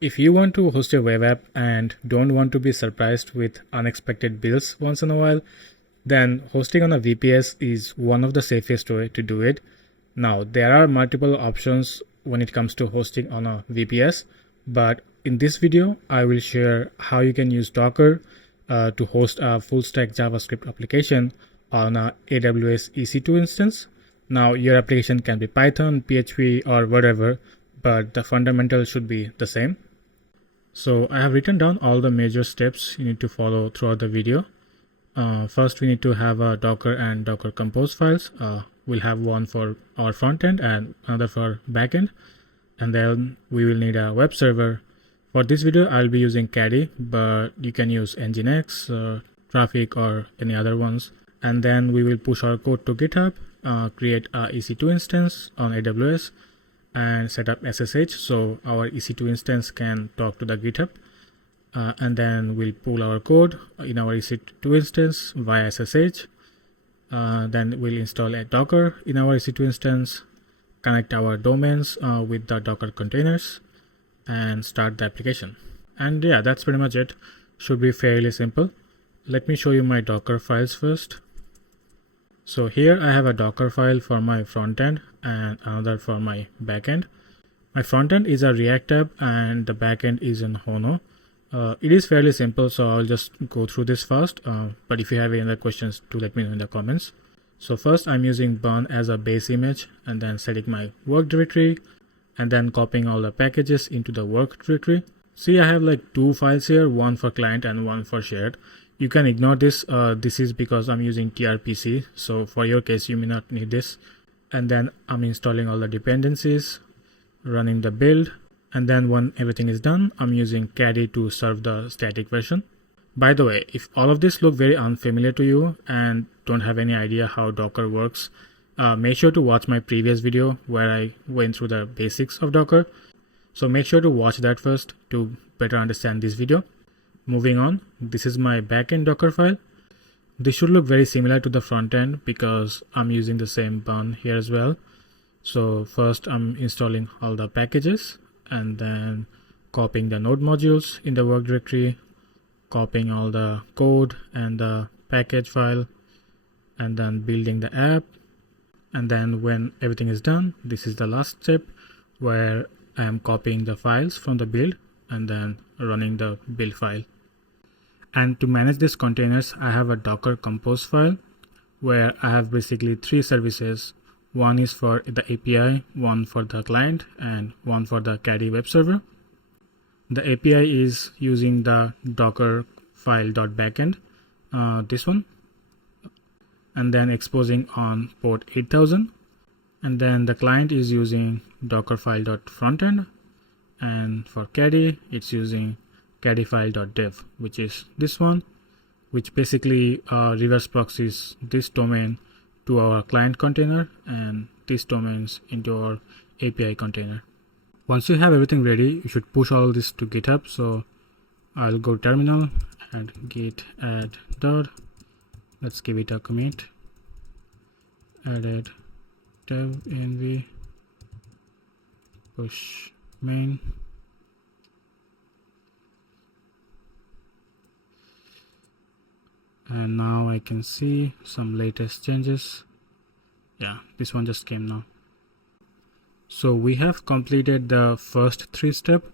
If you want to host a web app and don't want to be surprised with unexpected bills once in a while, then hosting on a VPS is one of the safest way to do it. Now, there are multiple options when it comes to hosting on a VPS, but in this video, I will share how you can use Docker to host a full stack JavaScript application on a AWS EC2 instance. Now, your application can be Python, PHP, or whatever, but the fundamentals should be the same. So I have written down all the major steps you need to follow throughout the video. First, we need to have a Docker and Docker Compose files. We'll have one for our front end and another for back end. And then we will need a web server. For this video, I'll be using Caddy, but you can use Nginx, Traffic, or any other ones. And then we will push our code to GitHub, create a EC2 instance on AWS, and set up SSH so our EC2 instance can talk to the GitHub. And then we'll pull our code in our EC2 instance via SSH. Then we'll install a Docker in our EC2 instance, connect our domains with the Docker containers, and start the application. And yeah, that's pretty much it. Should be fairly simple. Let me show you my Docker files first. So here I have a Docker file for my front end and another for my back end. My front end is a React app and the back end is in Hono. It is fairly simple, so I'll just go through this fast. But if you have any other questions, do let me know in the comments. So first I'm using burn as a base image and then setting my work directory and then copying all the packages into the work directory. See, I have like two files here, one for client and one for shared. You can ignore this. This is because I'm using TRPC. So for your case, you may not need this. And then I'm installing all the dependencies, running the build. And then when everything is done, I'm using Caddy to serve the static version. By the way, if all of this look very unfamiliar to you and don't have any idea how Docker works, make sure to watch my previous video where I went through the basics of Docker. So make sure to watch that first to better understand this video. Moving on, this is my backend Docker file. This should look very similar to the front end because I'm using the same burn here as well. So first I'm installing all the packages and then copying the node modules in the work directory, copying all the code and the package file, and then building the app. And then when everything is done, this is the last step where I am copying the files from the build and then running the build file. And to manage these containers, I have a Docker Compose file where I have basically three services. One is for the API, one for the client, and one for the Caddy web server. The API is using the Docker file.backend, this one, and then exposing on port 8000. And then the client is using Docker file.frontend, and for Caddy, it's using caddyfile.dev, which is this one, which basically reverse proxies this domain to our client container and these domains into our API container. Once you have everything ready, you should push all this to GitHub. So I'll go terminal and git add dot. Let's give it a commit. Added dev env push main. And now I can see some latest changes. Yeah, this one just came now. So we have completed the first three steps.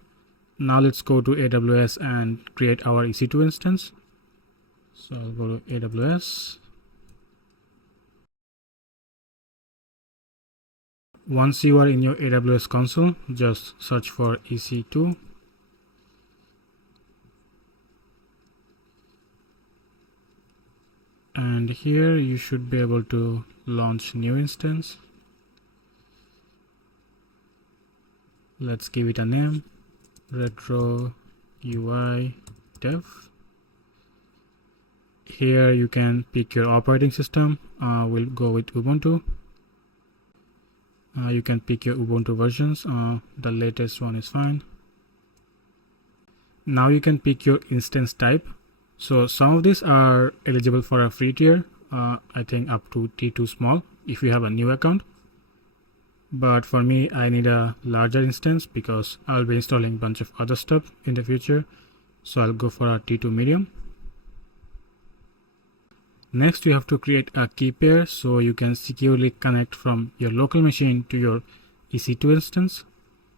Now let's go to AWS and create our EC2 instance. So I'll go to AWS. Once you are in your AWS console, just search for EC2. And here you should be able to launch new instance. Let's give it a name, retro UI dev. Here you can pick your operating system. We'll go with Ubuntu. You can pick your Ubuntu versions. The latest one is fine. Now you can pick your instance type. So some of these are eligible for a free tier, I think up to T2 small if you have a new account. but for me I need a larger instance because I'll be installing a bunch of other stuff in the future, so I'll go for a T2 medium. Next, you have to create a key pair so you can securely connect from your local machine to your EC2 instance.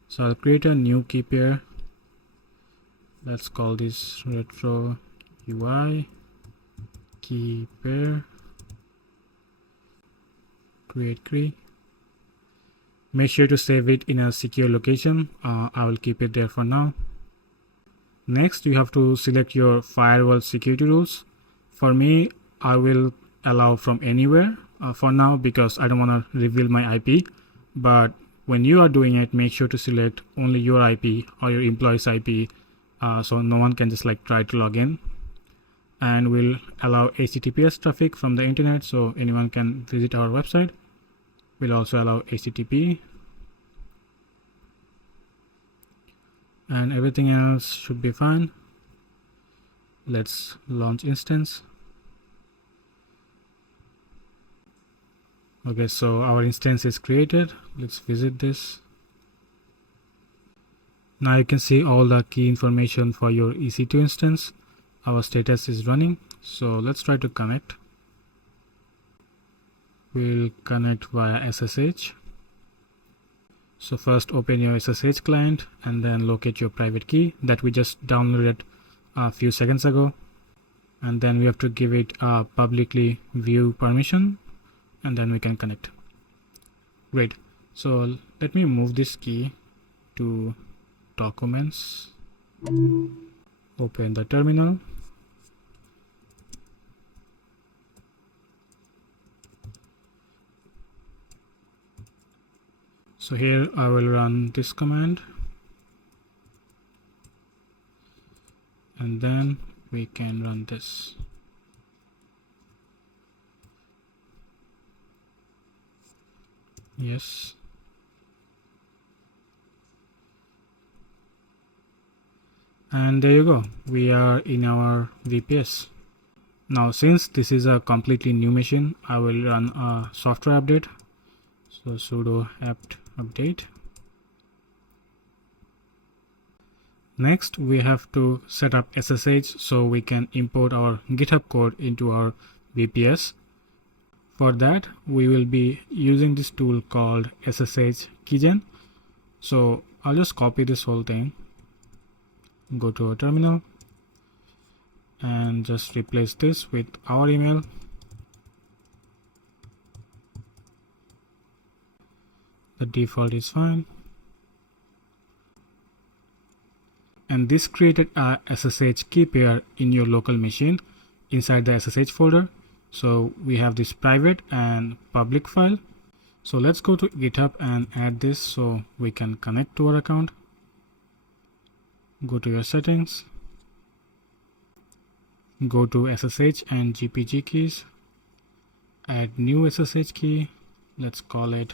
So I'll create a new key pair. Let's call this retro UI key pair. Create key. Make sure to save it in a secure location. I will keep it there for now. Next, you have to select your firewall security rules. For me, I will allow from anywhere for now because I don't want to reveal my IP. But when you are doing it, make sure to select only your IP or your employee's IP, so no one can just like try to log in. And we'll allow HTTPS traffic from the internet, so anyone can visit our website. We'll also allow HTTP, and everything else should be fine. Let's launch instance. Okay, so our instance is created. Let's visit this. Now you can see all the key information for your EC2 instance. Our status is running, so let's try to connect. We'll connect via SSH. So first open your SSH client and then locate your private key that we just downloaded a few seconds ago, and then we have to give it a publicly view permission, and then we can connect. Great. So let me move this key to documents, open the terminal. So here I will run this command, and then we can run this. Yes. And there you go. We are in our VPS. Now, since this is a completely new machine, I will run a software update. So sudo apt update. Next, we have to set up SSH so we can import our GitHub code into our VPS. For that, we will be using this tool called SSH keygen. So I'll just copy this whole thing, go to our terminal, and just replace this with our email. The default is fine. And this created a SSH key pair in your local machine inside the SSH folder. So we have this private and public file. So let's go to GitHub and add this so we can connect to our account. Go to your settings, go to SSH and GPG keys, add new SSH key. Let's call it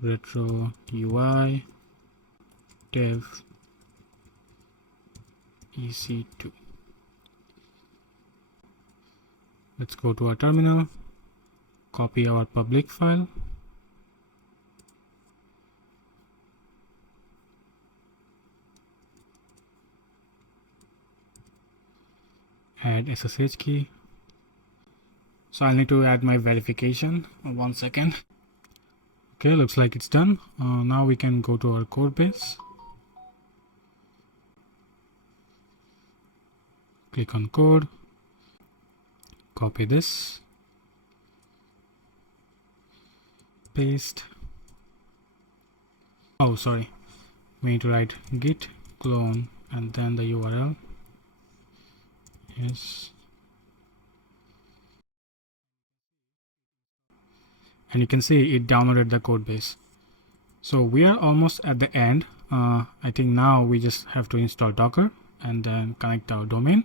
retro UI dev EC2. Let's go to our terminal, copy our public file, add SSH key. So I'll need to add my verification. 1 second. Okay, looks like it's done. Now we can go to our code base. Click on code. Copy this, paste. Oh, sorry. We need to write git clone and then the URL. Yes. And you can see it downloaded the code base. So we are almost at the end. I think now we just have to install Docker and then connect our domain.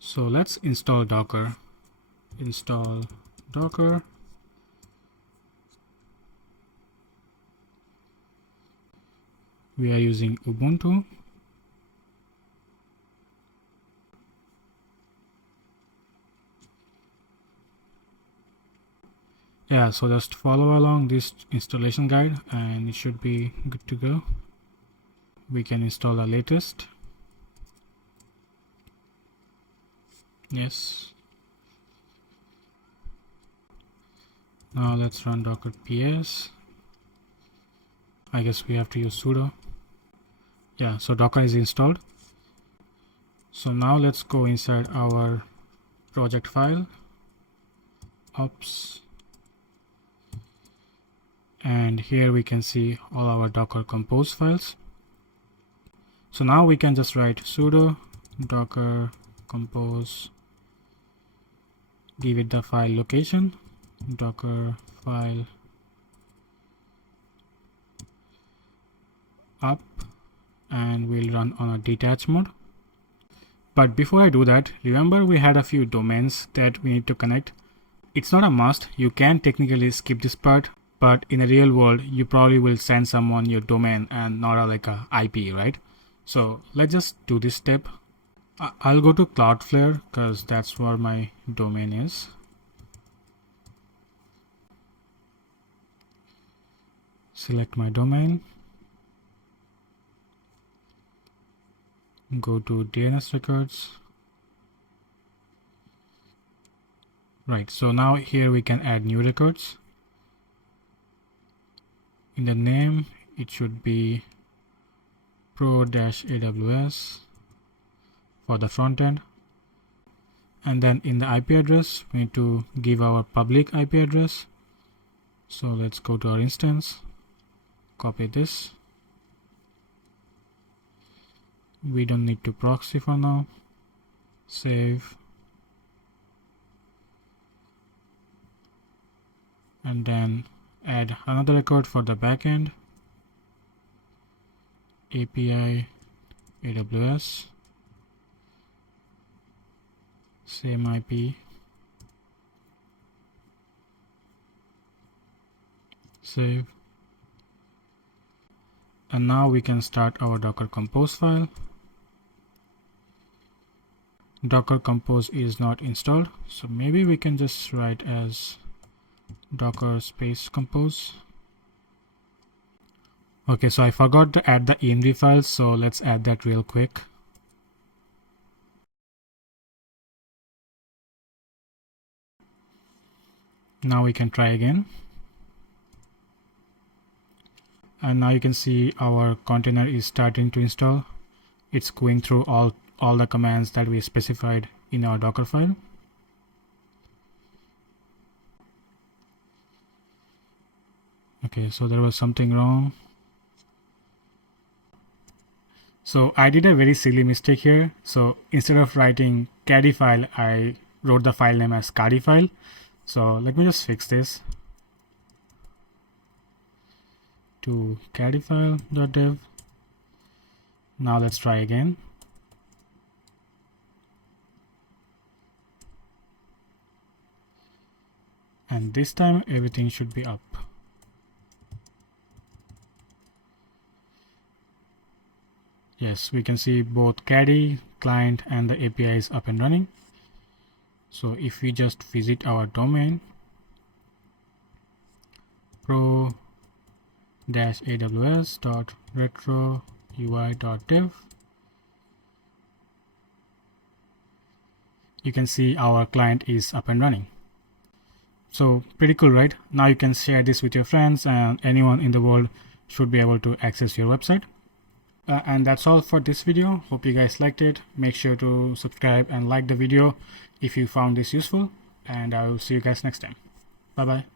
So let's install Docker. Install Docker. We are using Ubuntu. Yeah, so just follow along this installation guide and it should be good to go. We can install the latest. Yes. Now let's run docker ps. I guess we have to use sudo. Yeah, so Docker is installed. So now let's go inside our project file, ops, and here we can see all our Docker compose files. So now we can just write sudo docker compose, give it the file location, docker file up, and we'll run on a detach mode. But before I do that, remember we had a few domains that we need to connect. It's not a must, you can technically skip this part, but in the real world you probably will send someone your domain and not like a IP, right? So let's just do this step. I'll go to Cloudflare because that's where my domain is. Select my domain. Go to DNS records. Right, so now here we can add new records. In the name, it should be pro-AWS for the front end. And then in the IP address, we need to give our public IP address. So let's go to our instance, copy this. We don't need to proxy for now. Save. And then add another record for the backend. API AWS. Same IP. Save. And now we can start our Docker compose file. Docker compose is not installed, so maybe we can just write as docker space compose. Okay, so I forgot to add the env file, so let's add that real quick. Now we can try again. And now you can see our container is starting to install. It's going through all the commands that we specified in our Docker file. Okay, so there was something wrong. So I did a very silly mistake here. So instead of writing caddy file, I wrote the file name as caddy file. So let me just fix this to caddy file.dev. Now let's try again. And this time everything should be up. Yes, we can see both caddy, client, and the API is up and running. So if we just visit our domain, pro-aws.retro-ui.dev, you can see our client is up and running. So pretty cool, right? Now you can share this with your friends, and anyone in the world should be able to access your website. And that's all for this video. Hope you guys liked it. Make sure to subscribe and like the video if you found this useful, and I will see you guys next time. Bye bye.